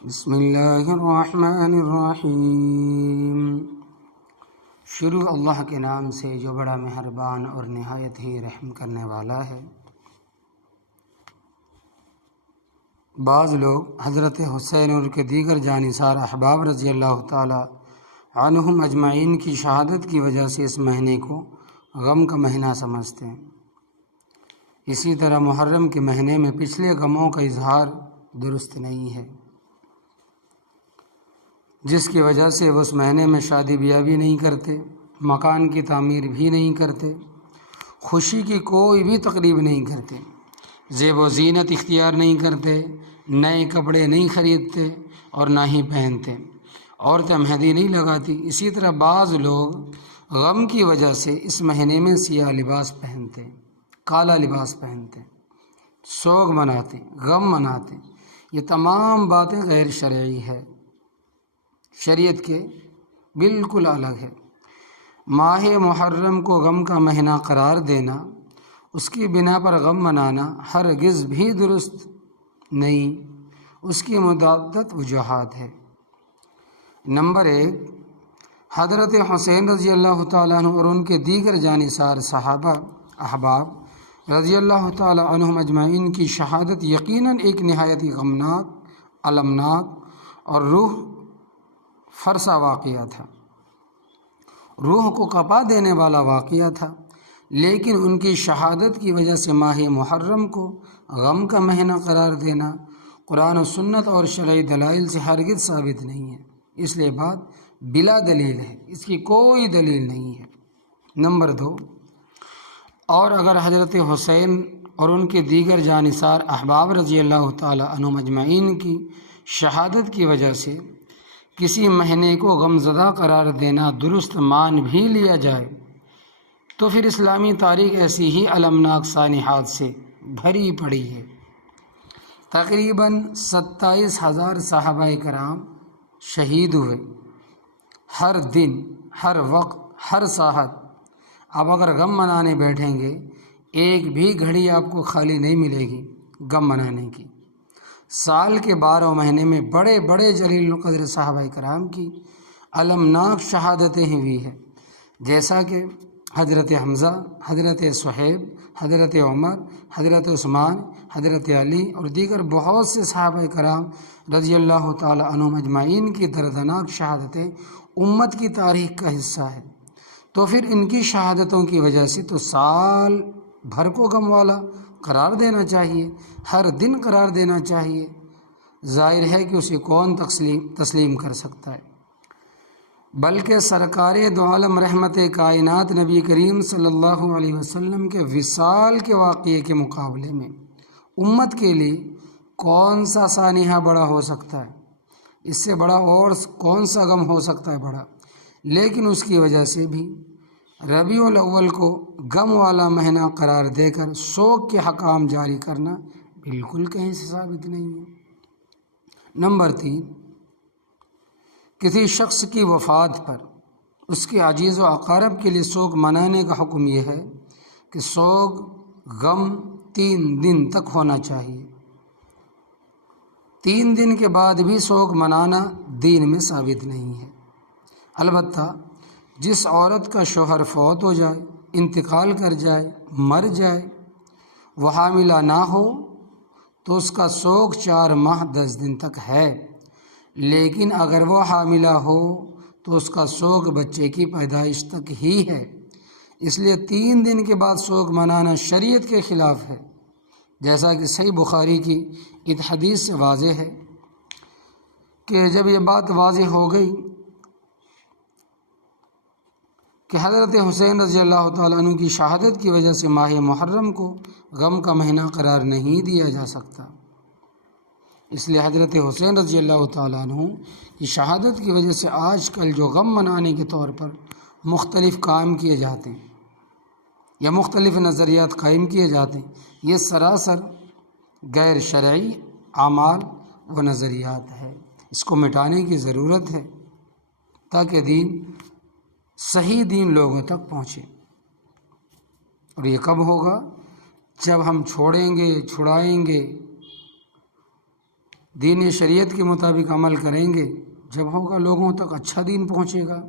بسم اللہ الرحمن الرحیم۔ شروع اللہ کے نام سے جو بڑا مہربان اور نہایت ہی رحم کرنے والا ہے۔ بعض لوگ حضرت حسین اور کے دیگر جانثار احباب رضی اللہ تعالی عنہم اجمعین کی شہادت کی وجہ سے اس مہینے کو غم کا مہینہ سمجھتے ہیں۔ اسی طرح محرم کے مہینے میں پچھلے غموں کا اظہار درست نہیں ہے، جس کی وجہ سے وہ اس مہینے میں شادی بیاہ بھی نہیں کرتے، مکان کی تعمیر بھی نہیں کرتے، خوشی کی کوئی بھی تقریب نہیں کرتے، زیب و زینت اختیار نہیں کرتے، نئے کپڑے نہیں خریدتے اور نہ ہی پہنتے، عورتیں مہندی نہیں لگاتی۔ اسی طرح بعض لوگ غم کی وجہ سے اس مہینے میں سیاہ لباس پہنتے، کالا لباس پہنتے، سوگ مناتے، غم مناتے۔ یہ تمام باتیں غیر شرعی ہے، شریعت کے بالکل الگ ہے۔ ماہ محرم کو غم کا مہینہ قرار دینا، اس کی بنا پر غم منانا ہرگز بھی درست نہیں۔ اس کی متعدد وجوہات ہے۔ نمبر 1، حضرت حسین رضی اللہ تعالیٰ عنہ اور ان کے دیگر جانثار صحابہ احباب رضی اللہ تعالیٰ عنہم اجمعین کی شہادت یقیناً ایک نہایت ہی غمناک، المناک اور روح فرسا واقعہ تھا، روح کو کپا دینے والا واقعہ تھا، لیکن ان کی شہادت کی وجہ سے ماہ محرم کو غم کا مہینہ قرار دینا قرآن و سنت اور شرعی دلائل سے ہرگز ثابت نہیں ہے، اس لیے بات بلا دلیل ہے، اس کی کوئی دلیل نہیں ہے۔ نمبر 2، اور اگر حضرت حسین اور ان کے دیگر جانثار احباب رضی اللہ تعالی عنہم اجمعین کی شہادت کی وجہ سے کسی مہینے کو غمزدہ قرار دینا درست مان بھی لیا جائے تو پھر اسلامی تاریخ ایسی ہی المناک سانحات سے بھری پڑی ہے۔ تقریباً 27,000 صحابہ کرام شہید ہوئے، ہر دن، ہر وقت، ہر ساعت۔ اب اگر غم منانے بیٹھیں گے، ایک بھی گھڑی آپ کو خالی نہیں ملے گی غم منانے کی۔ سال کے 12 مہینے میں بڑے بڑے جلیل القدر صحابہ کرام کی المناک شہادتیں ہوئی ہیں، جیسا کہ حضرت حمزہ، حضرت صہیب، حضرت عمر، حضرت عثمان، حضرت علی اور دیگر بہت سے صحابہ کرام رضی اللہ تعالی عنہم اجمعین کی دردناک شہادتیں امت کی تاریخ کا حصہ ہے۔ تو پھر ان کی شہادتوں کی وجہ سے تو سال بھر کو غم والا قرار دینا چاہیے، ہر دن قرار دینا چاہیے۔ ظاہر ہے کہ اسے کون تسلیم کر سکتا ہے؟ بلکہ سرکار دو عالم رحمت کائنات نبی کریم صلی اللہ علیہ وسلم کے وصال کے واقعے کے مقابلے میں امت کے لیے کون سا سانحہ بڑا ہو سکتا ہے؟ اس سے بڑا اور کون سا غم ہو سکتا ہے بڑا؟ لیکن اس کی وجہ سے بھی ربیع الاول کو غم والا مہینہ قرار دے کر سوگ کے حکام جاری کرنا بالکل کہیں سے ثابت نہیں ہے۔ نمبر 3، کسی شخص کی وفات پر اس کے عزیز و اقارب کے لیے سوگ منانے کا حکم یہ ہے کہ سوگ غم 3 دن تک ہونا چاہیے۔ 3 دن کے بعد بھی سوگ منانا دین میں ثابت نہیں ہے۔ البتہ جس عورت کا شوہر فوت ہو جائے، انتقال کر جائے، مر جائے، وہ حاملہ نہ ہو تو اس کا سوگ 4 ماہ 10 دن تک ہے، لیکن اگر وہ حاملہ ہو تو اس کا سوگ بچے کی پیدائش تک ہی ہے۔ اس لیے 3 دن کے بعد سوگ منانا شریعت کے خلاف ہے، جیسا کہ صحیح بخاری کی ایک حدیث سے واضح ہے کہ جب یہ بات واضح ہو گئی کہ حضرت حسین رضی اللہ تعالیٰ عنہ کی شہادت کی وجہ سے ماہ محرم کو غم کا مہینہ قرار نہیں دیا جا سکتا، اس لیے حضرت حسین رضی اللہ تعالیٰ عنہ کی شہادت کی وجہ سے آج کل جو غم منانے کے طور پر مختلف کام کیے جاتے ہیں یا مختلف نظریات قائم کیے جاتے ہیں، یہ سراسر غیر شرعی اعمال و نظریات ہے۔ اس کو مٹانے کی ضرورت ہے تاکہ صحیح دین لوگوں تک پہنچے۔ اور یہ کب ہوگا؟ جب ہم چھوڑیں گے، چھڑائیں گے دین شریعت کے مطابق عمل کریں گے، جب ہوگا لوگوں تک اچھا دین پہنچے گا۔